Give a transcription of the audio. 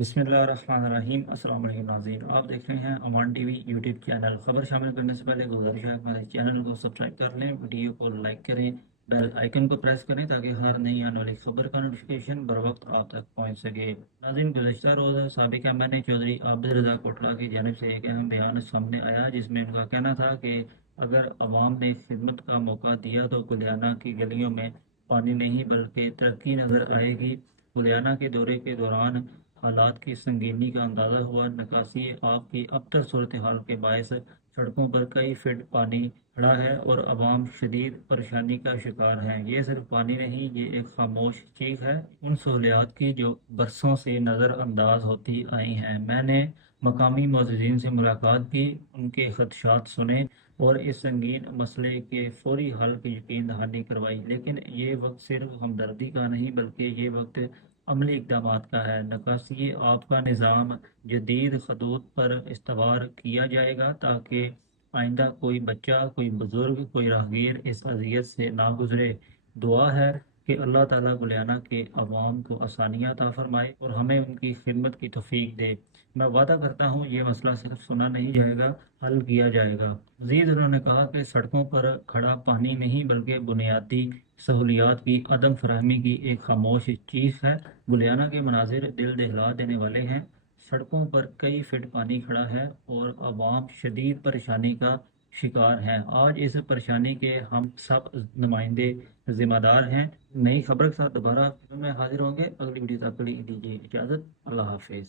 बिस्मिल्लाहिर्रहमानिर्रहीम। अस्सलाम वालेकुम नाज़रीन, आप देख रहे हैं अमान टीवी यूट्यूब चैनल। खबर शामिल करने से पहले गुजारिश है हमारे चैनल को सब्सक्राइब कर लें, वीडियो को लाइक करें, बेल आइकन को प्रेस करें ताकि हर नई आने वाली खबर का नोटिफिकेशन बर वक्त आप तक पहुंच सके। नाज़रीन, गुज़श्ता रोज़ साबिक़ एमएनए चौधरी आबिद रज़ा कोटला की जानिब से एक अहम बयान सामने आया, जिसमें उनका कहना था कि अगर अवाम ने खिदमत का मौका दिया तो कुलियाना की गलियों में पानी नहीं बल्कि तरक्की नज़र आएगी। कुलियाना के दौरे के दौरान हालात की संगीनी का अंदाज़ा हुआ। निकासी आब की अबतर सूरत हाल के बायस सड़कों पर कई फीट पानी खड़ा है और अवाम शदीद परेशानी का शिकार हैं। ये सिर्फ पानी नहीं, ये एक खामोश चीख है उन सहूलियात की जो बरसों से नज़रअंदाज होती आई हैं। मैंने मकामी मुअज़्ज़िज़ीन से मुलाकात की, उनके खदशात सुने और इस संगीन मसले के फौरी हल की यकीन दहानी करवाई। लेकिन ये वक्त सिर्फ हमदर्दी का नहीं बल्कि ये वक्त अमली इक़दामात का है। निकासी आपका निज़ाम जदीद खतूत पर इस्तवार किया जाएगा ताकि आइंदा कोई बच्चा, कोई बुज़ुर्ग, कोई राहगीर इस अज़ियत से ना गुज़रे। दुआ है कि अल्लाह ताला गुलियाना के अवाम को आसानियाँ अता फरमाए और हमें उनकी खिदमत की तौफीक दे। मैं वादा करता हूँ ये मसला सिर्फ सुना नहीं जाएगा, हल किया जाएगा। मज़ीद उन्होंने कहा कि सड़कों पर खड़ा पानी नहीं बल्कि बुनियादी सहूलियात की अदम फराहमी की एक खामोश चीख है। गुलियाना के मनाजिर दिल दहला देने वाले हैं। सड़कों पर कई फीट पानी खड़ा है और आवाम शदीद परेशानी का शिकार हैं। आज इस परेशानी के हम सब नुमाइंदे जिम्मेदार हैं। नई खबर के साथ दोबारा में हाजिर होंगे। अगली वीडियो तक के लिए दीजिए इजाज़त। अल्लाह हाफिज़।